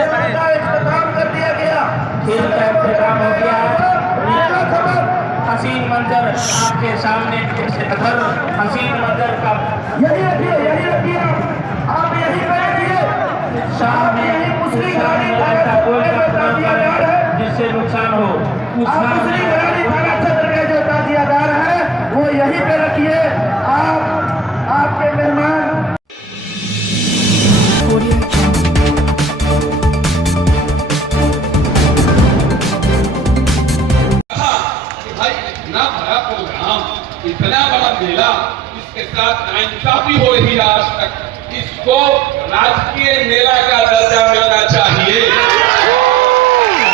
इख्तिताम कर दिया गया, खेल का इख्तिताम हो गया है। हसीन मंजर आपके सामने, हसीन मंजर का यही रखिए आप यही रखिए। सामने मुस्लिम गाड़ी जिससे नुकसान हो, मुस्लिम गाड़ी थाना क्षेत्र के जो ताजियादार है वो यहीं पे रखिए। आपके मेहमान इतना बड़ा मेला, इसके साथ नाइंसाफी हो रही है आज तक। इसको राजकीय मेला का दर्जा मिलना चाहिए।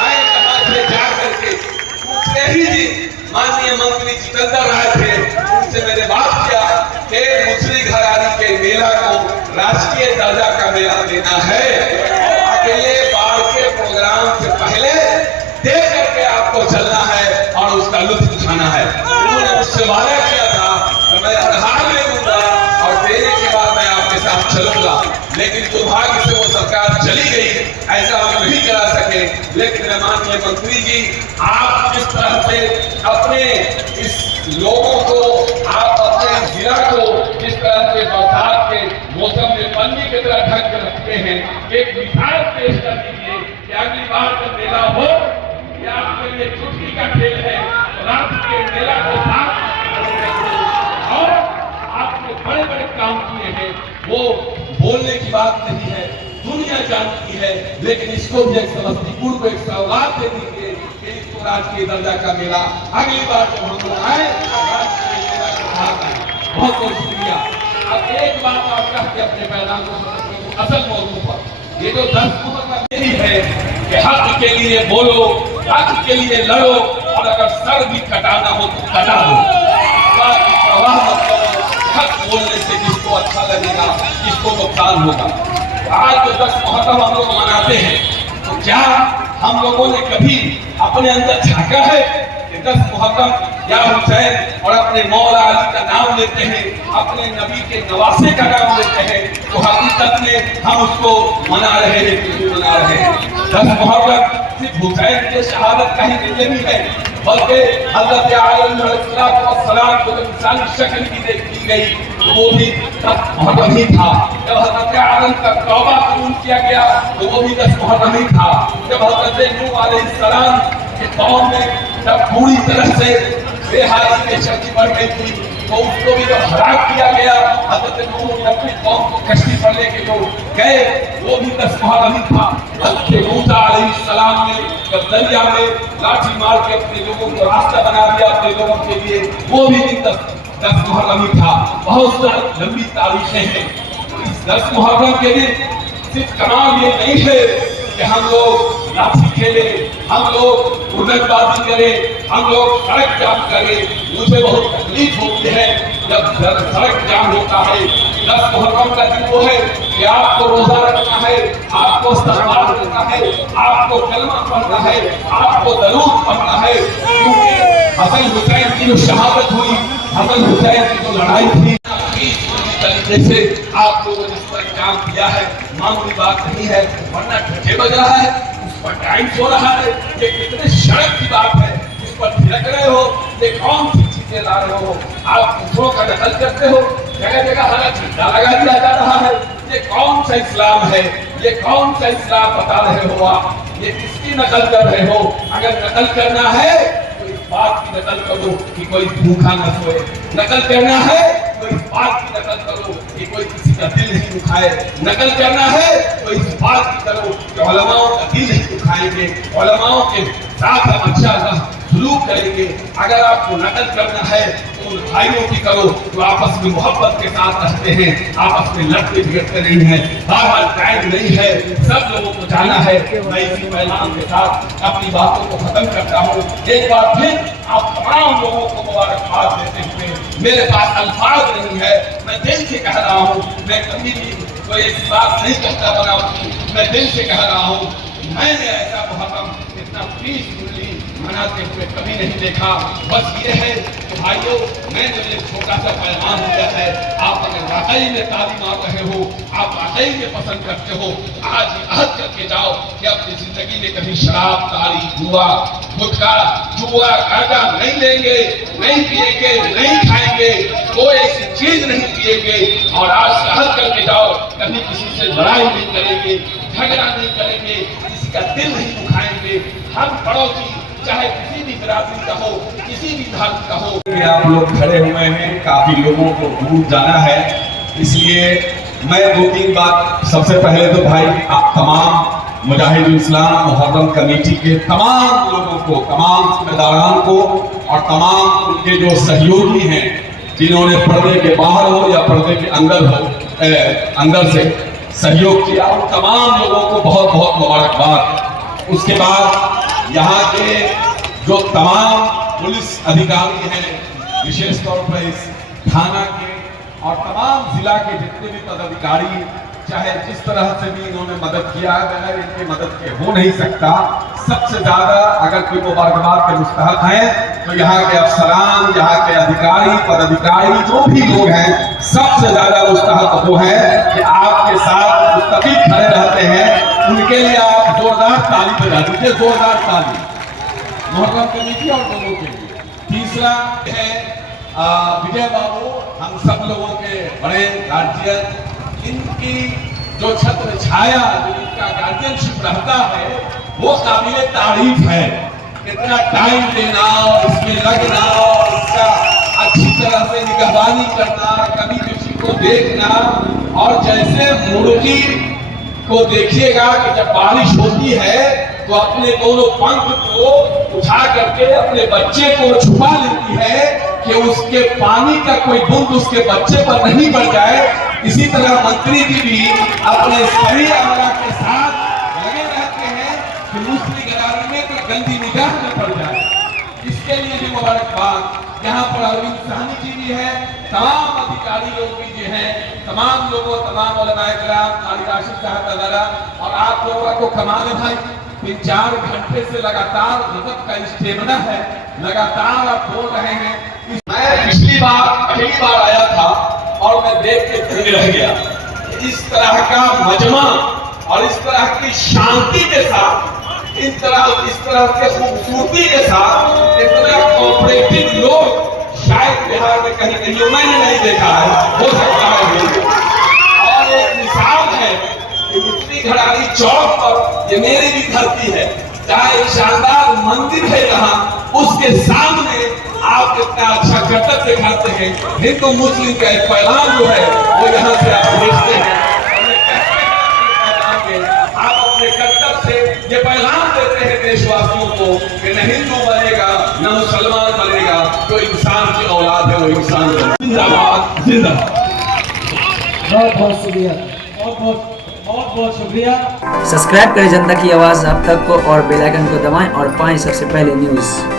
मैं यहाँ से जा करके दूसरे ही दिन माननीय मंत्री जितेंद्र राय थे, उनसे मैंने बात किया कि मुसरी घरारी के मेला को राजकीय दर्जा का मेला देना है। अगले बार के प्रोग्राम से पहले दे करके आपको चलना है और उसका लुत्फ उठाना है। उन्होंने मुझसे वादा किया था कि मैं आधार ले लूंगा और देने के बाद मैं आपके साथ चलूंगा, लेकिन दुर्भाग्य से वो सरकार चली गई, ऐसा हम नहीं करा सके। लेकिन माननीय मंत्री जी, आप जिस तरह से अपने इस लोगों को, आप अपने जिला को जिस तरह से बरसात के मौसम में पन्नी की तरह ढक कर रखते हैं, एक मिसाल पेश कर दीजिए कि अगली बार जब मेला हो, ये आपके लिए छुट्टी का खेल है। रात के मेला के साथ और आपने बड़े बड़े काम किए हैं, वो बोलने की बात नहीं है, दुनिया जानती है। लेकिन इसको भी एक समस्तीपुर को एक सौगात दे दीजिए कि इसको राजकीय दर्जा का मेला अगली बार जब हम लोग आए, राजकीय मेला के साथ आए। बहुत बहुत शुक्रिया। अब एक बात और कह के अपने पैगाम को असल मौजूद पर, ये जो 10 मुहर्रम यही है कि हक के लिए बोलो, हक के लिए लड़ो, और अगर सर भी कटाना हो तो कटा दो। हक बोलने से किसको अच्छा लगेगा, किसको नुकसान होगा। आज जो 10 मुहर्रम हम लोग मनाते हैं, तो क्या हम लोगों ने कभी अपने अंदर झांका है कि 10 मुहर्रम या हुसैन और अपने मौला अली का नाम लेते हैं, अपने नबी के नवासे का नाम लेते हैं, तो हकीकत में हम उसको मना रहे हैं, क्यों मना रहे हैं? 10 मुहर्रम सिर्फ हुसैन के शहादत का ही नहीं है, बल्कि हज़रत आलम अलैहिस्सलाम को जब इंसानी शक्ल की गई तो वो भी 10 मुहर्रम ही था। जब हज़रत आदम का तौबा कबूल किया गया तो वो भी 10 मुहर्रम ही था। जब हज़रत नूह अलैहिस्सलाम के कौम में जब पूरी तरह से बेहाली में शक्ति बढ़ गई थी, तो उसको भी जब हलाक किया गया, हज़रत नूह ने अपनी कौम को कश्ती पर लेके जो गए, वो भी 10 मुहर्रम ही था। हज़रत मूसा अलैहिस्सलाम ने जब दरिया में लाठी मार के अपने लोगों को रास्ता बना दिया अपने लोगों के लिए, वो भी 10 मुहर्रम ही था। बहुत सारी लंबी तारीखें हैं। इस 10 मुहर्रम के दिन सिर्फ कमाल ये नहीं है कि हम लोग लाठी खेले, हम लोग उड़नबाजी करें, हम लोग सड़क जाम करें। मुझे बहुत तकलीफ होती है जब सड़क जाम होता है। 10 मुहर्रम का दिन वो है कि आपको रोजा रखना है, आपको इस्तग़फ़ार करना है, आपको कलमा पढ़ना है, आपको दरूद पढ़ना है, क्योंकि हसन हुसैन की जो शहादत हुई, हसन हुसैन की जो लड़ाई थी, तरीके से आप लोगों ने इस पर काम किया है, मामूली बात नहीं है। वरना घंटे बज रहा है, उस पर टाइम हो रहा है, ये कितने शर्म की बात है। उस पर थिरक रहे हो, ये कौन सी चीजें ला रहे हो? आप दूसरों का नकल करते हो, जगह जगह हरा झंडा लगा दिया जा रहा है। ये कौन सा इस्लाम है? ये कौन सा इस्लाम बता रहे हो आप? ये किसकी नकल कर रहे हो? अगर नकल करना है तो इस बात की नकल करो कि कोई भूखा न सोए, नकल करना है तो इस बात की नकल करो कि कोई किसी का दिल नहीं दुखाए, नकल करना है तो इस बात की करो कि उलमाओं का दिल नहीं दुखाएंगे, उलमाओं के साथ हम अच्छा सलूक करेंगे। अगर आपको नकल करना है तो उन भाइयों की करो जो आपस में मोहब्बत के साथ रहते हैं, आपस में लड़ते झगड़ते नहीं है, बार टाइम नहीं है, सब लोगों को जाना है। मैं इसी पैगाम के साथ अपनी बातों को खत्म करता हूँ। एक बार फिर आप तमाम लोगों को मुबारकबाद देते हुए, मेरे पास अल्फाज नहीं है, मैं दिल से कह रहा हूँ, मैं कभी भी कोई एक बात नहीं कहता बना, मैं दिल से कह रहा हूँ, मैंने ऐसा मुहर्रम इतना पीसफुली मनाते हुए कभी नहीं देखा। बस ये है कि भाइयों, मैं जो ये छोटा सा पैगाम दिया है, आप अगर वाकई में ताली मार रहे हो, आप वाकई में पसंद करते हो, आज ये अहद करके जाओ कि अपनी जिंदगी में कभी शराब, ताड़ी, जुआ, गुटखा, जुआ, गांजा नहीं लेंगे, नहीं पिएंगे, नहीं खाएंगे, कोई ऐसी चीज नहीं पिएंगे। और आज से अहद करके जाओ, कभी किसी से लड़ाई नहीं करेंगे, झगड़ा नहीं करेंगे, किसी का दिल नहीं दुखाएंगे। हर पड़ोसी चाहे किसी भी बिरादरी का हो, किसी भी धर्म का हो। आप लोग खड़े हुए हैं, काफी लोगों को दूर जाना है, इसलिए मैं 2-3 बात। सबसे पहले तो भाई आप तमाम मुजाहिदुल इस्लाम मुहर्रम कमेटी के तमाम लोगों को, तमाम जिम्मेदारान को और तमाम उनके जो सहयोगी हैं जिन्होंने पर्दे के बाहर हो या पर्दे के अंदर हो, अंदर से सहयोग किया, उन तमाम लोगों को बहुत बहुत मुबारकबाद। उसके बाद यहाँ के जो तमाम पुलिस अधिकारी हैं, विशेष तौर पर इस थाना के और तमाम जिला के जितने भी पदाधिकारी, चाहे जिस तरह से भी इन्होंने मदद किया है, बगैर इनकी मदद के हो नहीं सकता। सबसे ज्यादा अगर कोई मुबारकबाद के मुस्तहक हैं तो यहाँ के अफसरान, यहाँ के अधिकारी, पदाधिकारी, जो भी लोग हैं, सबसे ज्यादा मुस्तहक वो है कि आपके साथ मुस्तकिल खड़े रहते हैं। उनके लिए आप जोरदार ताली बजा दीजिए, जोरदार ताली मुहर्रम कमेटी और लोगों के लिए। तीसरा है विजय बाबू, हम सब लोगों के बड़े गार्जियन, इनकी जो छत्र छाया, जो इनका गार्जियनशिप रहता है, वो काबिले तारीफ है। इतना टाइम देना और इसमें लगना और इसका अच्छी तरह से निगहबानी करना, कभी किसी को देखना, और जैसे मुर्गी को देखिएगा कि जब बारिश होती है तो अपने दोनों पंख को उठा करके अपने बच्चे को छुपा लेती है कि उसके पानी का कोई बूंद उसके बच्चे पर नहीं पड़ जाए। इसी तरह मंत्री जी भी अपने सभी आमला के साथ लगे रहते हैं कि दूसरी गरारे में कोई गंदी निगाह न पड़ जाए। इसके लिए भी मुबारकबाद। यहाँ पर अरविंद साहनी जी भी है, तमाम अधिकारी लोग भी जो हैं, तमाम लोगों, तमाम उलमाए किराम, अली राशिद साहब वगैरह। और आप लोगों को कमाल है भाई, 3-4 घंटे से लगातार गजब का स्टेमिना है, लगातार आप बोल रहे हैं। मैं पिछली बार पहली बार आया था और मैं देख के दंग रह गया। इस तरह का मजमा और इस तरह की शांति के साथ, इस तरह के खूबसूरती के साथ इतना कोऑपरेटिव लोग शायद बिहार में कहीं कहीं मैंने नहीं देखा है, हो सकता है। और एक मिसाल है कि मुफ्ती घरारी चौक पर, ये मेरी भी धरती है, जहाँ एक शानदार मंदिर है, यहाँ उसके सामने आप इतना अच्छा कर्तव्य दिखाते हैं। हिंदू मुस्लिम का एक पैगाम जो है वो यहाँ से आप भेजते हैं। आप अपने कर्तव्य से ये पैगाम देते हैं देशवासियों को कि न हिंदू बनेगा न मुसलमान बनेगा, जो इंसान की औलाद है वो इंसान बनेगा। जिंदाबाद, जिंदाबाद। बहुत बहुत शुक्रिया, बहुत बहुत शुक्रिया। सब्सक्राइब करें जनता की आवाज़ आप तक को और बेल आइकन को दबाएं और पाएं सबसे पहले न्यूज़।